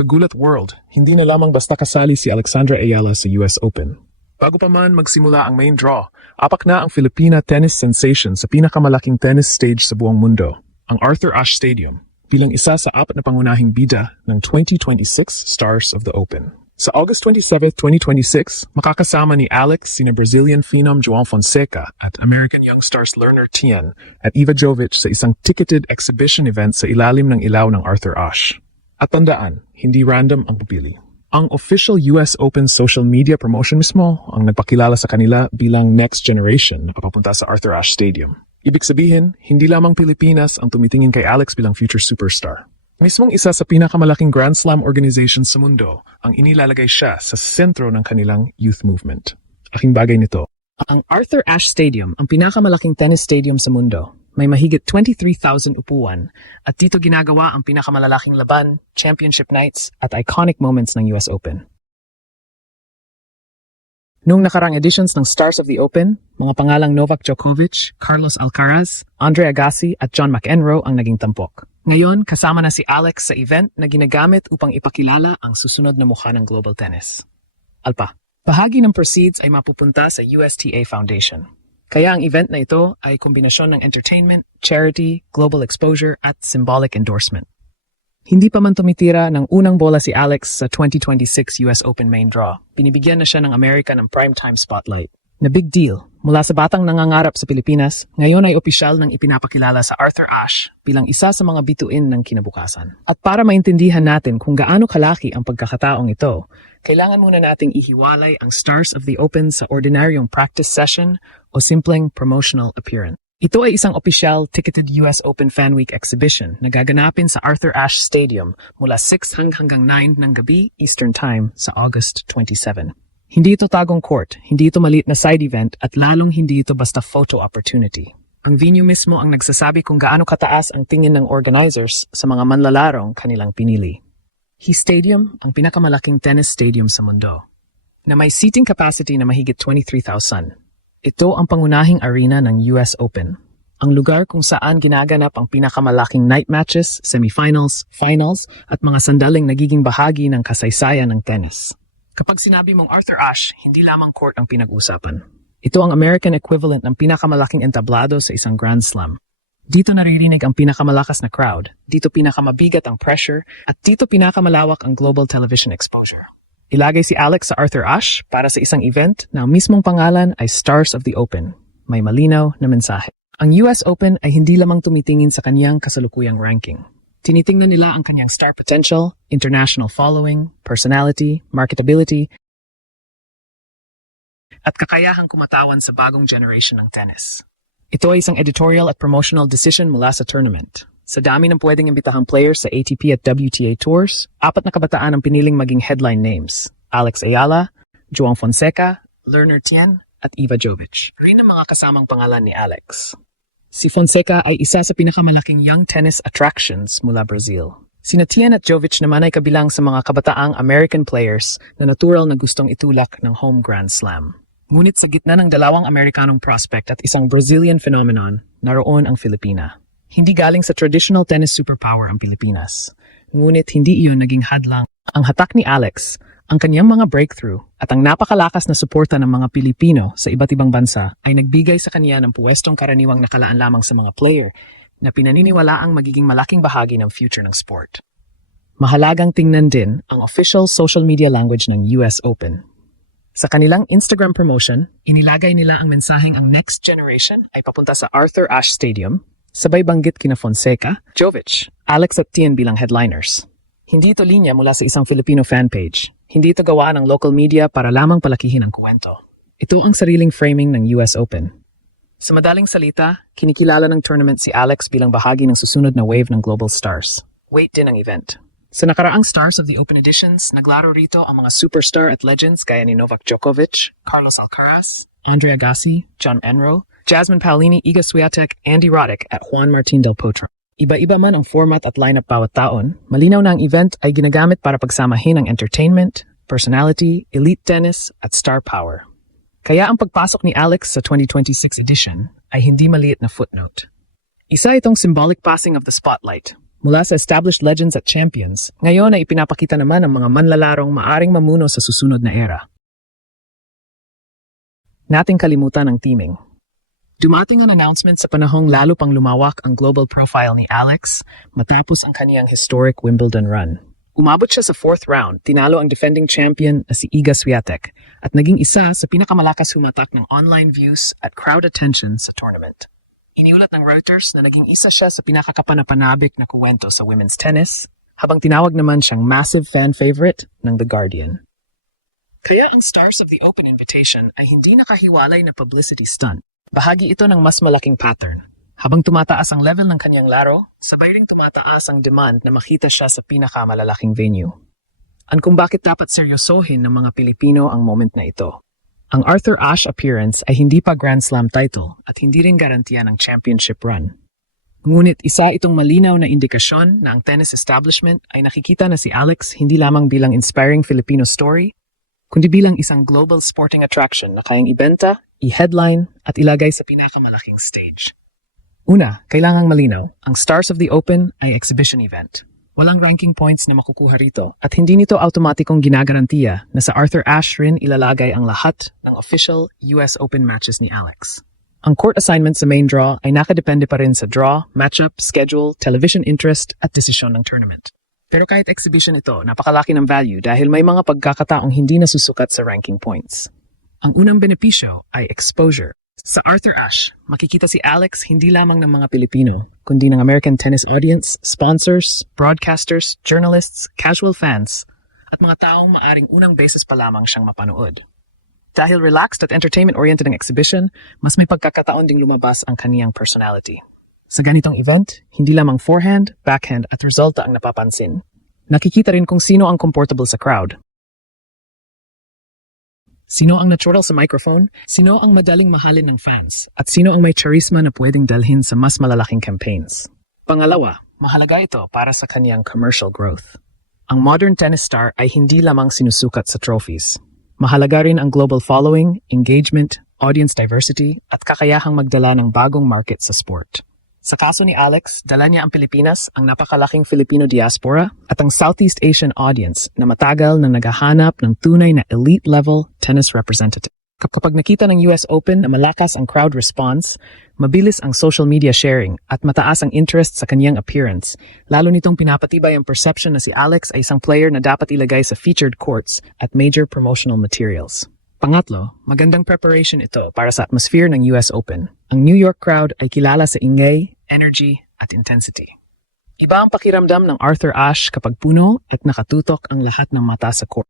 Kagulat World, hindi na lamang basta kasali si Alexandra Ayala sa US Open. Bago pa man magsimula ang main draw, apak na ang Filipina tennis sensation sa pinakamalaking tennis stage sa buong mundo, ang Arthur Ashe Stadium, bilang isa sa apat na pangunahing bida ng 2026 Stars of the Open. Sa August 27, 2026, makakasama ni Alex sina Brazilian phenom João Fonseca at American Young Stars Lerner Tien at Iva Jovic sa isang ticketed exhibition event sa ilalim ng ilaw ng Arthur Ashe. At tandaan, hindi random ang pupili. Ang official US Open social media promotion mismo ang nagpakilala sa kanila bilang next generation na papapunta sa Arthur Ashe Stadium. Ibig sabihin, hindi lamang Pilipinas ang tumitingin kay Alex bilang future superstar. Mismong isa sa pinakamalaking Grand Slam organization sa mundo, ang inilalagay siya sa sentro ng kanilang youth movement. Aking bagay nito. Ang Arthur Ashe Stadium, ang pinakamalaking tennis stadium sa mundo, may mahigit 23,000 upuan at dito ginagawa ang pinakamalalaking laban, championship nights at iconic moments ng US Open. Noong nakarang editions ng Stars of the Open, mga pangalang Novak Djokovic, Carlos Alcaraz, Andre Agassi at John McEnroe ang naging tampok. Ngayon, kasama na si Alex sa event na ginagamit upang ipakilala ang susunod na mukha ng global tennis. Alpa, bahagi ng proceeds ay mapupunta sa USTA Foundation. Kaya ang event na ito ay kombinasyon ng entertainment, charity, global exposure at symbolic endorsement. Hindi pa man tumitira ng unang bola si Alex sa 2026 US Open main draw. Binibigyan na siya ng America ng primetime spotlight. Na big deal, mula sa batang nangangarap sa Pilipinas, ngayon ay opisyal nang ipinapakilala sa Arthur Ashe bilang isa sa mga bituin ng kinabukasan. At para maintindihan natin kung gaano kalaki ang pagkakataong ito, kailangan muna nating ihiwalay ang Stars of the Open sa ordinaryong practice session o simpleng promotional appearance. Ito ay isang opisyal ticketed US Open Fan Week exhibition na gaganapin sa Arthur Ashe Stadium mula 6 hanggang 9 ng gabi Eastern Time sa August 27. Hindi ito tagong court, hindi ito maliit na side event at lalong hindi ito basta photo opportunity. Ang venue mismo ang nagsasabi kung gaano kataas ang tingin ng organizers sa mga manlalarong kanilang pinili. He Stadium, ang pinakamalaking tennis stadium sa mundo, na may seating capacity na mahigit 23,000. Ito ang pangunahing arena ng US Open, ang lugar kung saan ginaganap ang pinakamalaking night matches, semifinals, finals at mga sandaling nagiging bahagi ng kasaysayan ng tennis. Kapag sinabi mong Arthur Ashe, hindi lamang court ang pinag-usapan. Ito ang American equivalent ng pinakamalaking entablado sa isang Grand Slam. Dito naririnig ang pinakamalakas na crowd, dito pinakamabigat ang pressure, at dito pinakamalawak ang global television exposure. Ilagay si Alex sa Arthur Ashe para sa isang event na ang mismong pangalan ay Stars of the Open. May malinaw na mensahe. Ang US Open ay hindi lamang tumitingin sa kanyang kasalukuyang ranking. Tinitingnan nila ang kanyang star potential, international following, personality, marketability, at kakayahang kumatawan sa bagong generation ng tennis. Ito ay isang editorial at promotional decision mula sa tournament. Sa dami ng pwedeng imbitahang players sa ATP at WTA Tours, 4 na kabataan ang piniling maging headline names: Alex Ayala, João Fonseca, Lerner Tien, at Iva Jovic. Rin ang mga kasamang pangalan ni Alex. Si Fonseca ay isa sa pinakamalaking young tennis attractions mula Brazil. Sina Tien at Jovic naman ay kabilang sa mga kabataang American players na natural na gustong itulak ng home Grand Slam. Ngunit sa gitna ng dalawang Amerikanong prospect at isang Brazilian phenomenon, naroon ang Filipina. Hindi galing sa traditional tennis superpower ang Pilipinas. Ngunit hindi iyon naging hadlang. Ang hatak ni Alex, ang kanyang mga breakthrough at ang napakalakas na suporta ng mga Pilipino sa iba't ibang bansa ay nagbigay sa kanya ng puwestong karaniwang nakalaan lamang sa mga player na pinaniniwalaang magiging malaking bahagi ng future ng sport. Mahalagang tingnan din ang official social media language ng US Open. Sa kanilang Instagram promotion, inilagay nila ang mensaheng ang next generation ay papunta sa Arthur Ashe Stadium, sabay banggit kina Fonseca, Jovic, Alex at Tien bilang headliners. Hindi ito linya mula sa isang Filipino fan page. Hindi ito gawa ng local media para lamang palakihin ang kwento. Ito ang sariling framing ng US Open. Sa madaling salita, kinikilala ng tournament si Alex bilang bahagi ng susunod na wave ng global stars. Wait din ang event. Sa nakaraang Stars of the Open editions, naglaro rito ang mga superstar at legends gaya ni Novak Djokovic, Carlos Alcaraz, Andre Agassi, John McEnroe, Jasmine Paolini, Iga Swiatek, Andy Roddick at Juan Martín del Potro. Iba-iba man ang format at lineup bawat taon, malinaw na ang event ay ginagamit para pagsamahin ang entertainment, personality, elite tennis at star power. Kaya ang pagpasok ni Alex sa 2026 edition ay hindi maliit na footnote. Isa itong symbolic passing of the spotlight. Mula sa established legends at champions, ngayon ay ipinapakita naman ang mga manlalarong maaring mamuno sa susunod na era. Nating kalimutan ang teaming. Dumating ang announcement sa panahong lalo pang lumawak ang global profile ni Alex matapos ang kaniyang historic Wimbledon run. Umabot siya sa 4th round, tinalo ang defending champion na si Iga Swiatek at naging isa sa pinakamalakas humatak ng online views at crowd attention sa tournament. Iniulat ng Reuters na naging isa siya sa pinakakapanapanabik na kuwento sa women's tennis, habang tinawag naman siyang massive fan favorite ng The Guardian. Kaya ang Stars of the Open invitation ay hindi nakahiwalay na publicity stunt. Bahagi ito ng mas malaking pattern. Habang tumataas ang level ng kanyang laro, sabay ring tumataas ang demand na makita siya sa pinakamalalaking venue. Ang kung bakit dapat seryosohin ng mga Pilipino ang moment na ito. Ang Arthur Ashe appearance ay hindi pa Grand Slam title at hindi rin garantiya ng championship run. Ngunit isa itong malinaw na indikasyon na ang tennis establishment ay nakikita na si Alex hindi lamang bilang inspiring Filipino story, kundi bilang isang global sporting attraction na kayang ibenta, i-headline at ilagay sa pinakamalaking stage. Una, kailangang malinaw, ang Stars of the Open ay exhibition event. Walang ranking points na makukuha rito at hindi nito automatikong ginagarantiya na sa Arthur Ashe rin ilalagay ang lahat ng official US Open matches ni Alex. Ang court assignment sa main draw ay nakadepende pa rin sa draw, matchup, schedule, television interest at desisyon ng tournament. Pero kahit exhibition ito, napakalaki ng value dahil may mga pagkakataong hindi nasusukat sa ranking points. Ang unang benepisyo ay exposure. Sa Arthur Ashe, makikita si Alex hindi lamang ng mga Pilipino, kundi ng American tennis audience, sponsors, broadcasters, journalists, casual fans, at mga taong maaring unang beses pa lamang siyang mapanood. Dahil relaxed at entertainment-oriented ang exhibition, mas may pagkakataon ding lumabas ang kaniyang personality. Sa ganitong event, hindi lamang forehand, backhand at resulta ang napapansin. Nakikita rin kung sino ang comfortable sa crowd. Sino ang natural sa microphone, sino ang madaling mahalin ng fans, at sino ang may charisma na pwedeng dalhin sa mas malalaking campaigns. Pangalawa, mahalaga ito para sa kaniyang commercial growth. Ang modern tennis star ay hindi lamang sinusukat sa trophies. Mahalaga rin ang global following, engagement, audience diversity, at kakayahang magdala ng bagong market sa sport. Sa kaso ni Alex, dala niya ang Pilipinas, ang napakalaking Filipino diaspora, at ang Southeast Asian audience na matagal na naghahanap ng tunay na elite-level tennis representative. Kapag nakita ng US Open na malakas ang crowd response, mabilis ang social media sharing, at mataas ang interest sa kanyang appearance, lalo nitong pinapatibay ang perception na si Alex ay isang player na dapat ilagay sa featured courts at major promotional materials. Pangatlo, magandang preparation ito para sa atmosphere ng US Open. Ang New York crowd ay kilala sa ingay, energy, at intensity. Iba ang pakiramdam ng Arthur Ashe kapag puno at nakatutok ang lahat ng mata sa court.